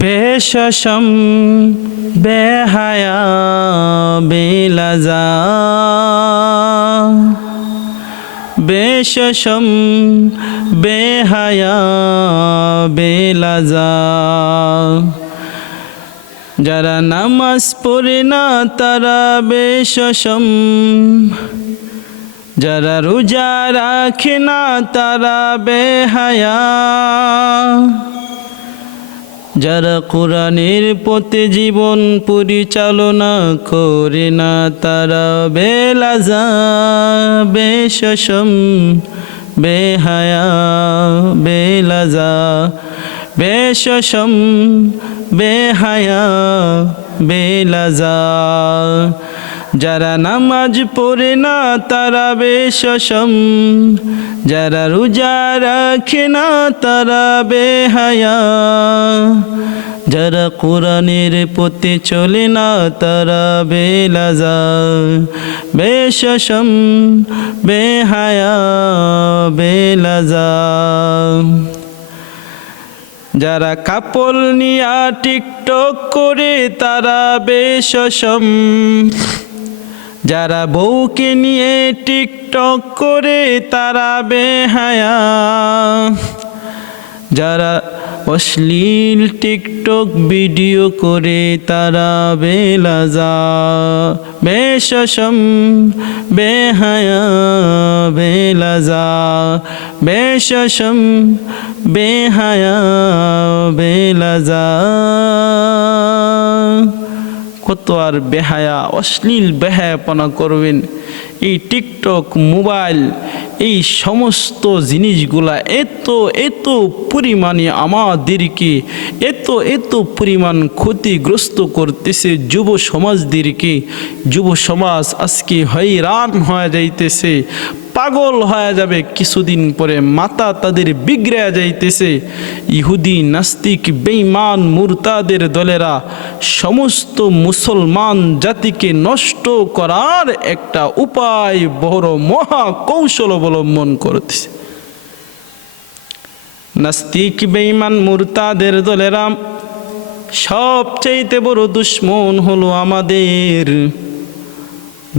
বেশসম বেহায়া বেলাজা বেশসম বেহায়া বেলাজা যারা নামাজ পড়ে না তারা বেশসম যারা রোজা রাখে না তারা বেহায়া যারা কোরআনের পথে জীবন পরিচালনা করে না তারা বেলাজা বেশসম বেহায়া বেলাজা বেশসম বেহায়া বেলাজা যারা নামাজ পড়ে না তারা বেশসম যারা রোজা রাখে না তারা বেহায়া যারা কোরআনের পথে চলে না তারা বেলাজা বেশসম বেহায়া বেলাজা যারা কাপল নিয়া টিকটক করে তারা বেশসম যারা বউকে নিয়ে টিকটক করে তারা বেহায়া যারা অশ্লীল টিকটক ভিডিও করে তারা বেলাজা বেশসম বেহায়া বেলাজা বেশসম বেহায়া বেলাজা কত আর বেহায়া অশ্লীল বেহায়াপনা করবেন। এই টিকটক মোবাইল এই সমস্ত জিনিসগুলা এত পরিমাণে আমাদেরকে এত পরিমাণ ক্ষতিগ্রস্ত করতেছে যুব সমাজদেরকে। যুব সমাজ আজকে হয়রান হয়ে যাইতেছে, পাগল হয়ে যাবে কিছুদিন পরে, মাথা তাদের বিগড়ে যাইতেছে। ইহুদি নাস্তিক বেঈমান মুরতাদের দলেরা সমস্ত মুসলমান জাতিকে নষ্ট করার একটা উপায় বড় মহা কৌশল অবলম্বন করতেছে। নাস্তিক বেঈমান মুরতাদের দলেরা সবচাইতে বড় দুশ্মন হলো আমাদের।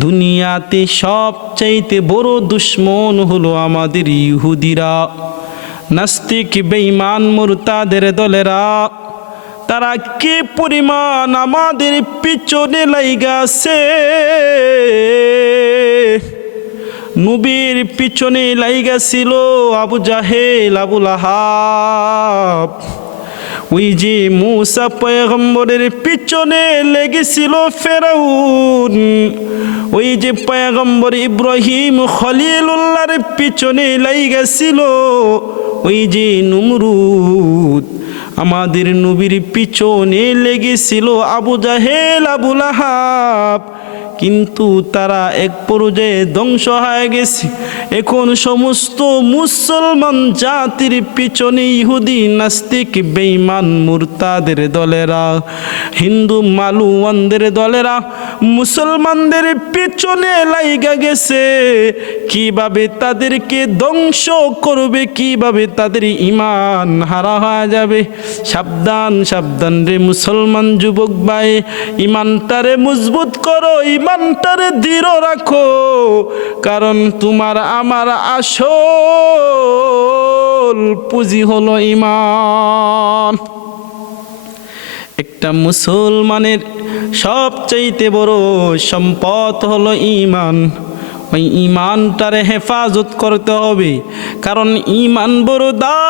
দুনিয়াতে সবচাইতে বড় দুশ্মন হলো আমাদের ইহুদিরা। নাস্তিক বেঈমান মুরতাদের দলেরা তারা কি পরিমাণ আমাদের পিছনে লাইগাছে, নবীর পিছনে লাইগাছিল আবু জাহেল আবু লাহাব। ওই যে মুসা পয়গম্বরের পিছনে লেগেছিল ফেরাউন, ওই যে পয়গম্বর ইব্রাহিম খলিলুল্লাহর পিছনে লাইগাছিল ওই যে নমরুদ। আমাদের নবীর পিছনে লেগেছিল আবু জাহেল আবু লাহাব, কিন্তু তারা এক পর্যায়ে ধ্বংস হয়ে গেছে। এখন সমস্ত মুসলমান জাতির পিছনে ইহুদি নাস্তিক বেঈমান মুরতাদের দলেরা, হিন্দু মালুয়ানদের দলেরা মুসলমানদের পিছনে লাইগা গেছে। কিভাবে তাদেরকে ধ্বংস করবে, কিভাবে তাদের ঈমান হারা হয়ে যাবে। সাবধান সাবধান রে মুসলমান যুবক ভাই, ঈমানটারে মজবুত করো, ঈমানটারে দৃঢ় রাখো, কারণ তোমার আমার আসল পুঁজি হলো ঈমান। একটা মুসলমানের সবচাইতে বড় সম্পদ হলো ঈমান। ওই ঈমানটারে হেফাজত করতে হবে, কারণ ঈমান বড় দাম,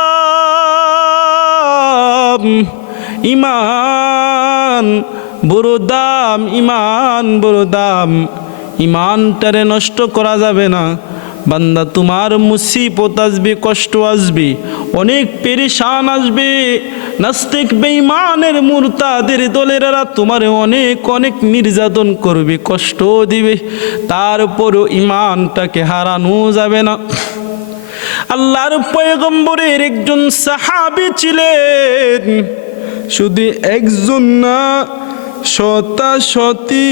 ঈমান বড় দাম, ঈমান বড় দাম। ঈমানটারে নষ্ট করা যাবে না। বান্দা তোমার মুসিবত আসবে, কষ্ট আসবে, অনেক পেরেশান আসবে। নাস্তিক বেঈমানের মুরতাদের দলেরা তোমারে অনেক অনেক নির্যাতন করবে, কষ্ট দিবে, তারপরও ঈমানটাকে হারানো যাবে না। আল্লাহর পয়গম্বরের একজন সাহাবী ছিলেন, শুধু একজন না, শতাশতি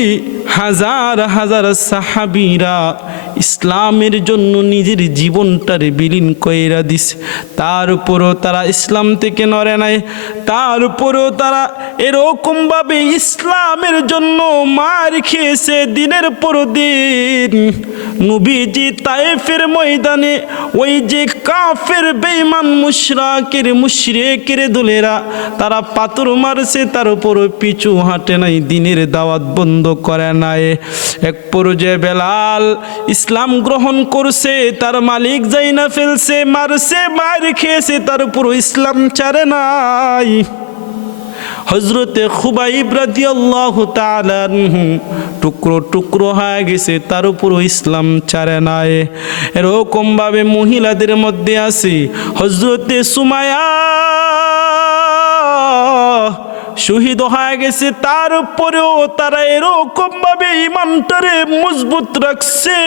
হাজার হাজার সাহাবীরা ইসলামের জন্য নিজের জীবনটারে বিলীন কইরা দিছে, তারপরও তারা ইসলাম থেকে নড়ে নাই, তারপরও তারা এরকমভাবে ইসলামের জন্য মার খেয়েছে দিনের পর দিন। নবীজি তায়েফের ময়দানে ওই যে কাফের বেঈমান মুশরিকের দলেরা তারা পাথর মারছে, তার উপরও পিছু হাঁটে নাই, দিনের দাওয়াত বন্ধ করে নাই। এক পর্যায়ে বেলাল ইসলাম গ্রহণ করছে, তার মালিক যাই না ফেলছে, মারছে, মার খেয়েছে, তার উপরও ইসলাম ছাড়ে নাই। হযরতে খুবাইব রাদিয়াল্লাহু তাআলা আনহু টুকরো টুকরো হয়ে গেছে, তার উপরও ইসলাম ছাড়ে নাই। এরকম ভাবে মহিলাদের মধ্যে আছে হযরতে সুমাইয়া শহীদ হয়ে গেছে, তারপরেও তারা এরকম ভাবে ইমানটারে মজবুত রাখছে,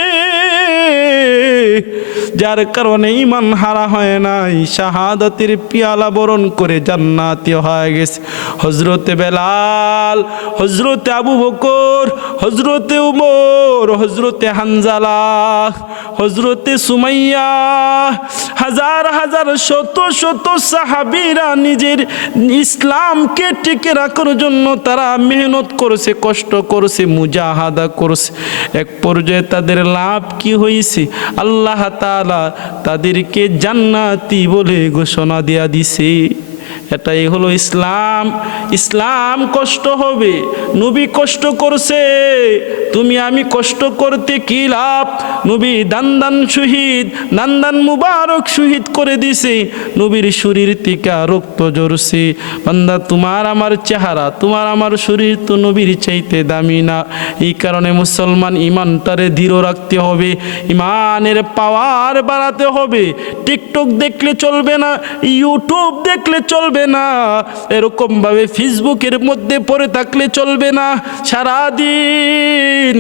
যার কারণে ইমান হারা হয় নাই, শাহাদাতের পিয়ালা বরণ করে জান্নাতি হয়ে গেছে। হযরতে বেলাল, হযরতে আবু বকর, হযরতে উমর, হযরতে হানজালা, হযরতে সুমাইয়া, হাজার হাজার শত শত সাহাবীরা নিজের ইসলামকে টিকে রাখার জন্য তারা মেহনত করেছে, কষ্ট করেছে, মুজাহাদা করেছে। এক পর্যায়ে তাদের লাভ কি হয়েছে? আল্লাহ তাআলা তাদেরকে জান্নাতি বলে ঘোষণা দেয়া দিছে। এটাই হলো ইসলাম। ইসলাম কষ্ট হবে, নবী কষ্ট করছে, তুমি আমি কষ্ট করতে কি লাভ? নবী দান শহীদ, দান মুবারক শহীদ করে দিছে, নবীর শরীর থেকে রক্ত ঝরছে। বান্দা, তোমার আমার চেহারা, তোমার আমার শরীর তো নবীর চাইতে দামি না। এই কারণে মুসলমান ইমানটারে দৃঢ় রাখতে হবে, ইমানের পাওয়ার বাড়াতে হবে। টিকটক দেখলে চলবে না, ইউটিউব দেখলে চলবে না, এরকম ভাবে ফেসবুকের মধ্যে পড়ে থাকলে চলবে না। সারাদিন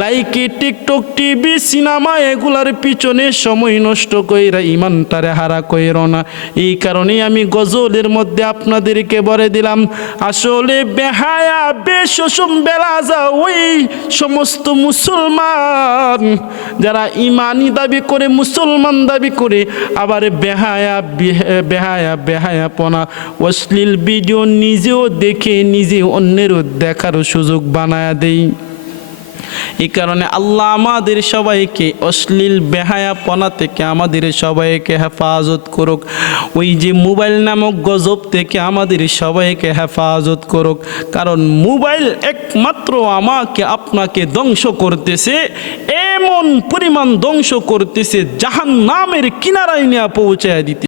লাইকি, টিকটক, টিভি, সিনেমা এগুলার পিছনে সময় নষ্ট কইরা ইমানটারে হারা কইরো না। এই কারণেই আমি গজলের মধ্যে আপনাদেরকে বলে দিলাম, আসলে বেহায়া বেশরম বেলাজা ওই সমস্ত মুসলমান যারা ইমানি দাবি করে, মুসলমান দাবি করে, আবার বেহায়াপনা অশ্লীল ভিডিও নিজেও দেখে নিজে অন্যেরও দেখার সুযোগ বানায় দেই। এই কারণে আল্লাহ আমাদের সবাইকে অশ্লীল বেহায়াপনা থেকে আমাদের সবাইকে হেফাজত করুক, ওই যে মোবাইল নামক গজব থেকে আমাদের সবাইকে হেফাজত করুক। কারণ মোবাইল একমাত্র আমাকে আপনাকে ধ্বংস করতেছে, এমন পরিমাণ ধ্বংস করতেছে জাহান্নামের কিনারায় নিয়ে পৌঁছায় দিতে।